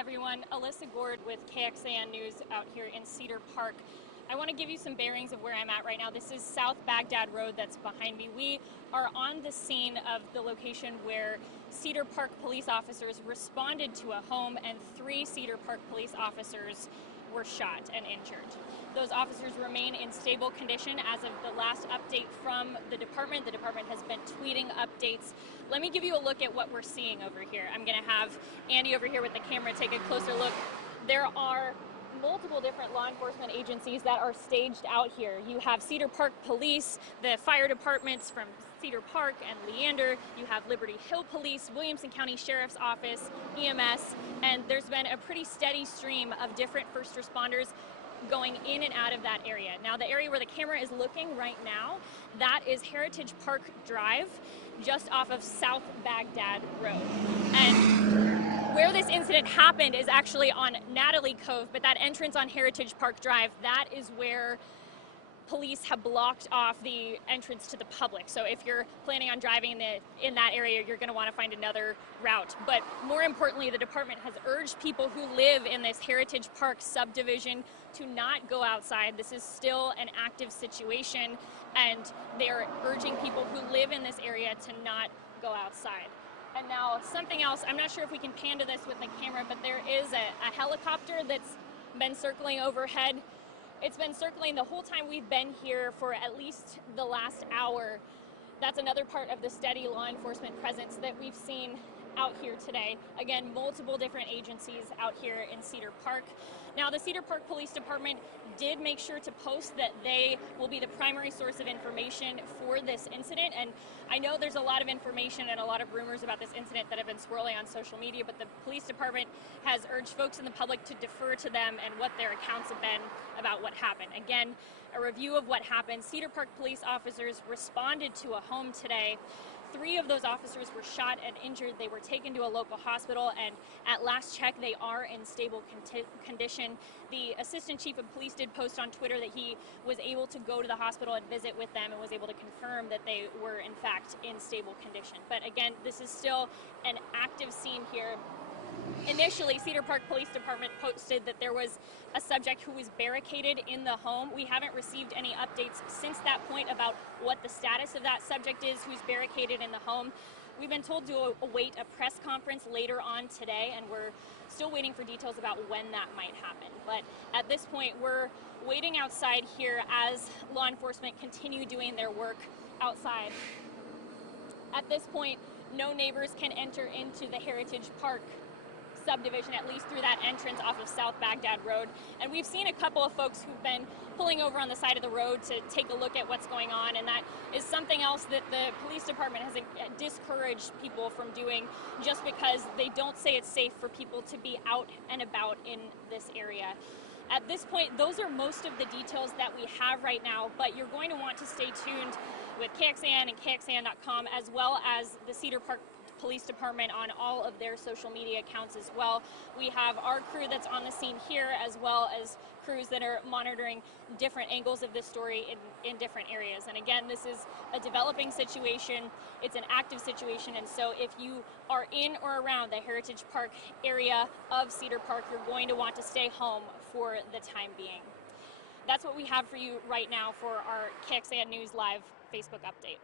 everyone, Alyssa Goard with KXAN News out here in Cedar Park. I want to give you some bearings of where I'm at right now. This is South Baghdad Road that's behind me. We are on the scene of the location where Cedar Park police officers responded to a home and 3 Cedar Park police officers were shot and injured. Those officers remain in stable condition as of the last update from the department. The department has been tweeting updates. Let me give you a look at what we're seeing over here. I'm going to have Andy over here with the camera take a closer look. There are multiple different law enforcement agencies that are staged out here. You have Cedar Park Police, the fire departments from Cedar Park and Leander. You have Liberty Hill Police, Williamson County Sheriff's Office, EMS, and there's been a pretty steady stream of different first responders going in and out of that area. Now, the area where the camera is looking right now, that is Heritage Park Drive, just off of South Baghdad Road. And where this incident happened is actually on Natalie Cove, but that entrance on Heritage Park Drive, that is where police have blocked off the entrance to the public. So if you're planning on driving in that area, you're going to want to find another route. But more importantly, the department has urged people who live in this Heritage Park subdivision to not go outside. This is still an active situation, and they're urging people who live in this area to not go outside. And now something else, I'm not sure if we can pan to this with the camera, but there is a helicopter that's been circling overhead. It's been circling the whole time we've been here for at least the last hour. That's another part of the steady law enforcement presence that we've seen out here today. Again, multiple different agencies out here in Cedar Park. Now, the Cedar Park Police Department did make sure to post that they will be the primary source of information for this incident. And I know there's a lot of information and a lot of rumors about this incident that have been swirling on social media, but the police department has urged folks in the public to defer to them and what their accounts have been about what happened. Again, a review of what happened. Cedar Park police officers responded to a home today. 3 of those officers were shot and injured. They were taken to a local hospital, and at last check, they are in stable condition. The assistant chief of police did post on Twitter that he was able to go to the hospital and visit with them and was able to confirm that they were, in fact, in stable condition. But again, this is still an active scene here. Initially, Cedar Park Police Department posted that there was a subject who was barricaded in the home. We haven't received any updates since that point about what the status of that subject is, who's barricaded in the home. We've been told to await a press conference later on today, and we're still waiting for details about when that might happen. But at this point, we're waiting outside here as law enforcement continue doing their work outside. At this point, no neighbors can enter into the Heritage Park subdivision, at least through that entrance off of South Baghdad Road. And we've seen a couple of folks who've been pulling over on the side of the road to take a look at what's going on, and that is something else that the police department has discouraged people from doing, just because they don't say it's safe for people to be out and about in this area. At this point, those are most of the details that we have right now, but you're going to want to stay tuned with KXAN and KXAN.com, as well as the Cedar Park Police Department on all of their social media accounts as well. We have our crew that's on the scene here, as well as crews that are monitoring different angles of this story in different areas. And again, this is a developing situation. It's an active situation, and so if you are in or around the Heritage Park area of Cedar Park, you're going to want to stay home for the time being. That's what we have for you right now for our KXAN News Live Facebook update.